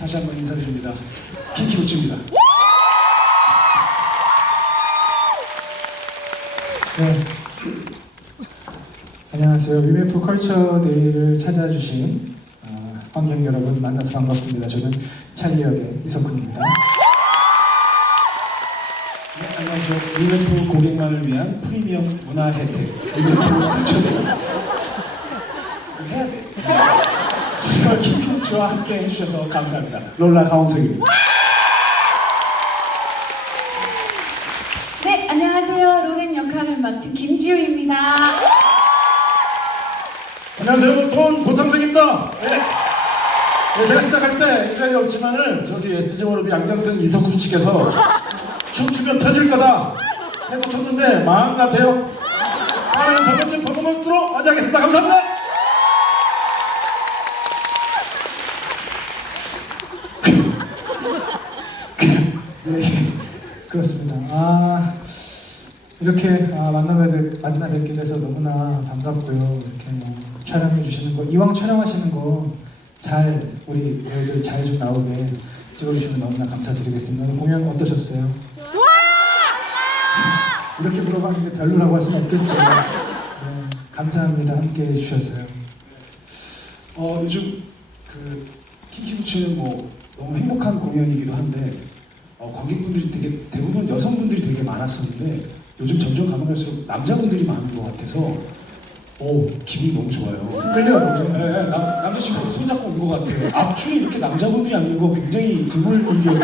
다시 한번 인사드립니다. 키키우치입니다. 네. 안녕하세요. 위메프 컬처 데이를 찾아주신 어, 관객 여러분 만나서 반갑습니다. 저는 찰리 역의 이석훈입니다. 네, 안녕하세요. UMF 고객만을 위한 프리미엄 문화 혜택 UMF 컬처 데이 해야 돼. 키키우치와 함께 해주셔서 감사합니다. 롤라 강홍석입니다. 네, 안녕하세요. 로렌 역할을 맡은 김지우입니다. 안녕하세요 돈 고창석입니다 네. 네, 제가 시작할 때 이 자리에 없지만은 저기 SG 워너비 안경쓴 이석훈 씨께서 춤추면 터질 거다 해서 쳤는데 마음 같아요 다음에는 더 멋진 퍼포먼스로 맞이하겠습니다 감사합니다 네, 그렇습니다. 아 이렇게 아, 만나 뵙 만나 뵙게 돼서 너무나 반갑고요. 이렇게 뭐 촬영해 주시는 거 이왕 촬영하시는 거 잘 우리 배우들 잘 좀 나오게 찍어주시면 너무나 감사드리겠습니다. 공연 어떠셨어요? 이렇게 물어봤는데 별로라고 할 수는 없겠죠. 네, 감사합니다. 함께 해주셔서요. 어, 요즘 그 키키부츠는 뭐 너무 행복한 공연이기도 한데 어, 관객분들이 되게 대부분 여성분들이 되게 많았었는데 요즘 점점 가면 갈수록 남자분들이 많은 것 같아서 오 기분이 너무 좋아요. 끌려오죠. 네, 네, 남, 남자친구 손잡고 온 것 같아요. 앞줄이 이렇게 남자분들이 앉는 거 굉장히 드물 일이었고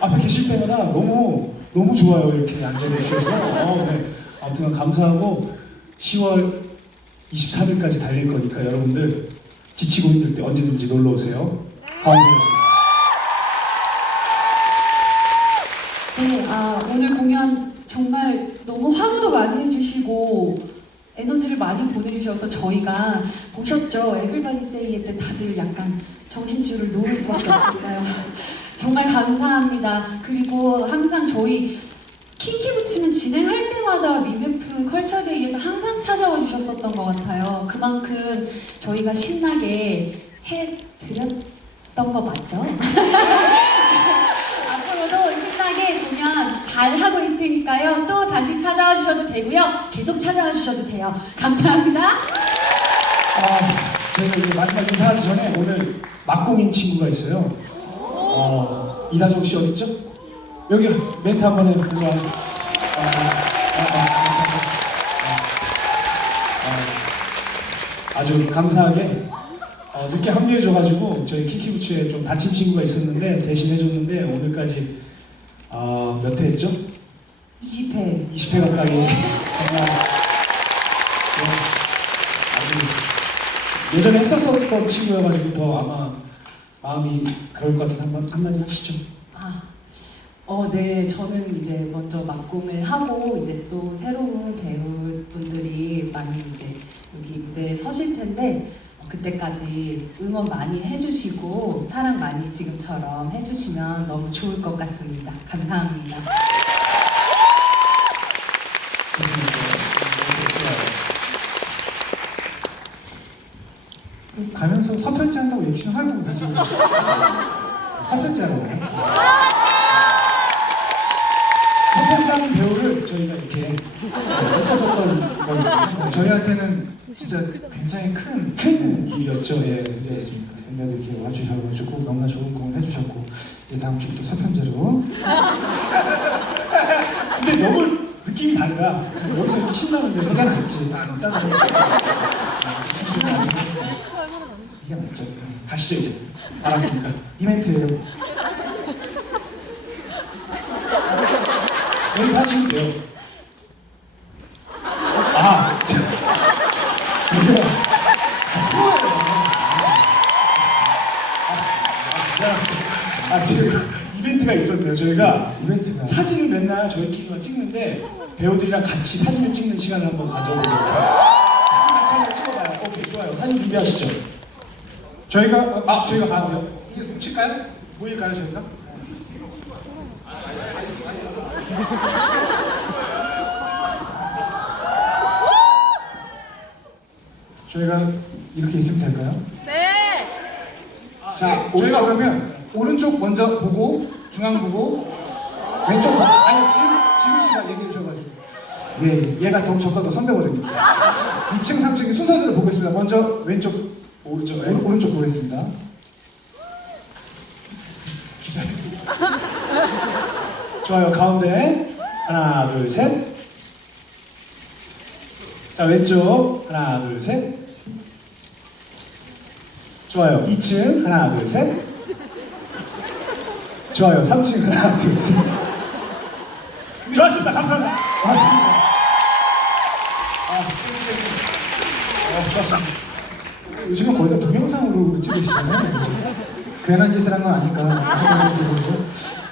앞에 계실 때마다 너무 너무 좋아요 이렇게 앉아 계셔서 어, 네. 아무튼 감사하고 10월 23일까지 달릴 거니까 여러분들 지치고 힘들 때 언제든지 놀러 오세요. 강원석이었습니다. 네, 아, 오늘 공연 정말 너무 환호도 많이 해주시고 에너지를 많이 보내주셔서 저희가 보셨죠? 에브리바디 세이에 때 다들 약간 정신줄을 놓을 수밖에 없었어요. 정말 감사합니다. 그리고 항상 저희 킹키 붙이는 진행할 때마다 미메프 컬처데이에서 항상 찾아와 주셨었던 것 같아요. 그만큼 저희가 신나게 해드렸던 거 맞죠? 앞으로도 신나게 잘 하고 있을 테니까요. 또 다시 찾아와 주셔도 되고요. 계속 찾아와 주셔도 돼요. 감사합니다. 아, 저희가 이제 마지막 인사하기 전에 오늘 막공인 친구가 있어요. 어, 이다정 씨 어디 있죠? 여기 멘트 한 번에 올라와. 아, 아, 아, 아, 아, 아 주 감사하게 어, 늦게 합류해줘가지고 저희 키키부츠에 좀 다친 친구가 있었는데 대신 해줬는데 오늘까지 어, 몇회 했죠? 20회. 20회 가까이 정말 네, 아주 예전에 했었었던 친구여가지고 더 아마 마음이 그럴 것 같은 한번 한마디 하시죠. 아, 어, 네, 저는 이제 먼저 막공을 하고 이제 또 새로운 배우분들이 많이 이제 여기 무대에 서실 텐데 어, 그때까지 응원 많이 해주시고 사랑 많이 지금처럼 해주시면 너무 좋을 것 같습니다. 감사합니다. 가면서 서편지 한다고 액션 하고 계세요. 서편지 하라고. 선편지 하는 배우를 저희가 이렇게 했었었던 거거든요. 저희한테는 진짜 굉장히 큰 큰 일이었죠. 예. 일이었습니다. 근데 이렇게 와주셔가지고 너무나 좋은 공을 해주셨고 이제 다음 주부터 서편제로 근데 너무 느낌이 달라. 여기서 이렇게 신나는데 이게 낫지. 다른 이게 낫죠. 가시죠 이제. 알았으니까. 이벤트예요. 여기 하시면 돼요. 아, 자. 이거. 아, 아, 지금 이벤트가 있었네요. 저희가 이벤트가 사진을 맨날 저희끼리만 찍는데 배우들이랑 같이 사진을 찍는 시간을 한번 가져보도록 할게요. 사진 같이 한번 찍어봐요. 오케이, 좋아요. 사진 준비하시죠. 저희가 아, 저희가 가야 돼요? 이게 뭉칠까요? 모일까요 저희가? 저희가 이렇게 있으면 될까요? 네. 자, 저희가 오른쪽 그러면 오른쪽 먼저 보고 중앙 보고 왼쪽 보고. 아니 지금 지금 씨가 얘기해 주셔가지고. 예 얘가 더 저보다 더 선배거든요. 2층 3층의 순서대로 보겠습니다. 먼저 왼쪽 오른쪽 오른, 오른쪽 보겠습니다 기자. 좋아요. 가운데 하나, 둘, 셋. 자 왼쪽 하나, 둘, 셋. 좋아요. 2층 하나, 둘, 셋. 좋아요. 3층 하나, 둘, 셋. 좋았습니다. 감사합니다. 고맙습니다 어, 좋았습니다. 요즘은 거의 다 동영상으로 찍으시잖아요. 괜한 짓을 한 건 아닐까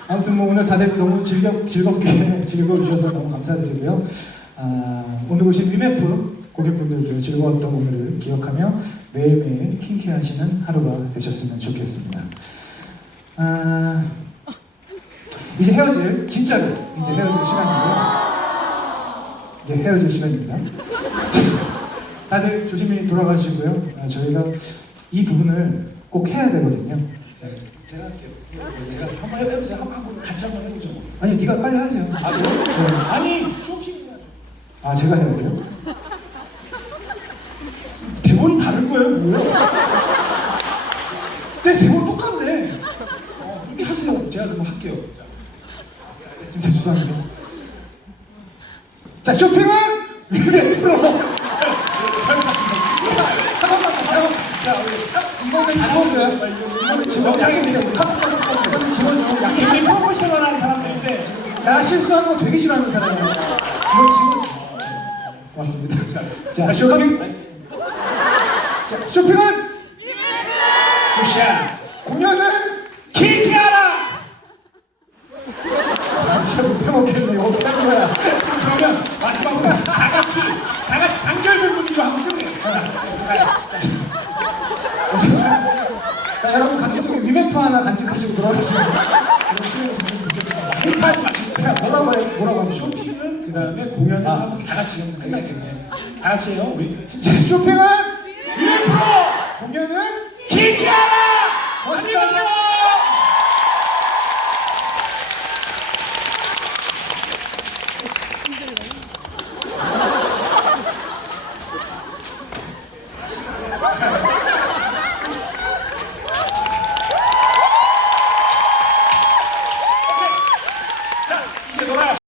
아무튼 뭐 오늘 다들 너무 즐겁, 즐겁게 즐거워주셔서 너무 감사드리고요. 아, 오늘 오신 위메프 고객분들도 즐거웠던 오늘을 기억하며 매일매일 킹킹하시는 하루가 되셨으면 좋겠습니다. 아, 이제 헤어질 진짜로 이제 헤어질 시간인데요. 이제 헤어질 시간입니다. 다들 조심히 돌아가시고요. 아, 저희가 이 부분을 꼭 해야 되거든요. 자, 제가 할게요. 제가 한번 해보세요. 한번 같이 한번 해보죠. 아니 네가 빨리 하세요 아, 그래요? 네. 아니 쇼핑 해야죠. 아 제가 해야 돼요? 대본이 다른 거예요, 뭐야? 네, 대본 똑같네. 어, 그렇게 하세요. 제가 그럼 할게요. 자, 알겠습니다 죄송합니다 자 쇼핑은 위메프로 한 번만 더 하요 자, 우리 이거는 지워줘요 굉장히 프로페셔널한 사람들인데 지금 나 실수하는 거 되게 싫어하는 사람이야 이거 지워줘 고맙습니다. 자 쇼핑? 자 쇼핑은? 조시아 공연은? 키키하라. 아, 진짜 못 해먹겠네. 이거 어떻게 하는 거야? 그러면 마지막으로 다 같이 단결된 분위기로 한번 끝내. 자, 자, 자, 자, 여러분 가슴속에 위메프 하나 간직하시고 돌아가시면 그런 좋겠습니다. 행사하지 마시고 제가 뭐라고 해, 뭐라고 하면 쇼핑. 쇼핑은 그 다음에 공연을 아. 하면서 다 같이 하면서 끝나겠네. 다 같이 해요. 우리 자, 쇼핑은 위프로 공연은 키키하라. 고맙습니다. 안녕히 가세요.